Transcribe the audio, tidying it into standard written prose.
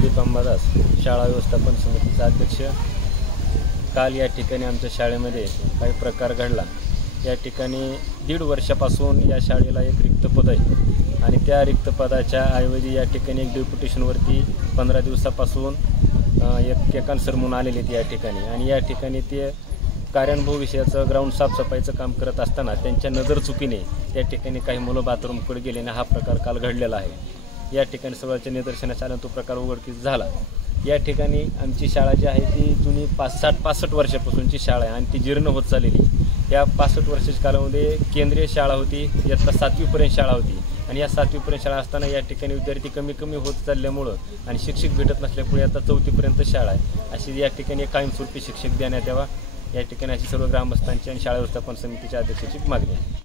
संदीप अंबादास, शाळा व्यवस्थापन समितीचा अध्यक्ष। काल या ठिकाणी आमच्या शाळेमध्ये काही प्रकार घडला। या ठिकाणी 1.5 वर्षापासून या शाळेला एक रिक्त पद आहे आणि त्या रिक्त पदाच्या ऐवजी या ठिकाणी एक डेप्युटेशनवरती 15 दिवसापासून एक केकान सर म्हणून आलेले आहेत या ठिकाणी। आणि या ठिकाणी ते कार्यानुभव विषयाचं ग्राउंड साफसफाईचं काम करत असताना त्यांच्या नजर चुकीने त्या ठिकाणी काही मुलं बाथरूमकडे गेल्याने हा प्रकार काल घडलेला आहे। या ठिकाणी सर्वांच्या निदर्शनास आल्यानं तो प्रकार उघडकीस झाला। या ठिकाणी आमची शाळा जी आहे ती जुनी 65 वर्षापासूनची शाळा आहे आणि ती जीर्ण होत चाललेली। या 65 वर्षाच्या कालामध्ये केंद्रीय शाळा होती, इयत्ता 7वीपर्यंत शाळा होती आणि या 7वीपर्यंत शाळा असताना या ठिकाणी विद्यार्थी कमी होत चालल्यामुळं आणि शिक्षक भेटत नसल्यामुळे आता 4थीपर्यंत शाळा आहे। अशी या ठिकाणी कायमस्वरूपी शिक्षक देण्यात यावा, या ठिकाणी अशी सर्व ग्रामस्थांची आणि शाळा व्यवस्थापन समितीच्या अध्यक्षाची मागणी आहे।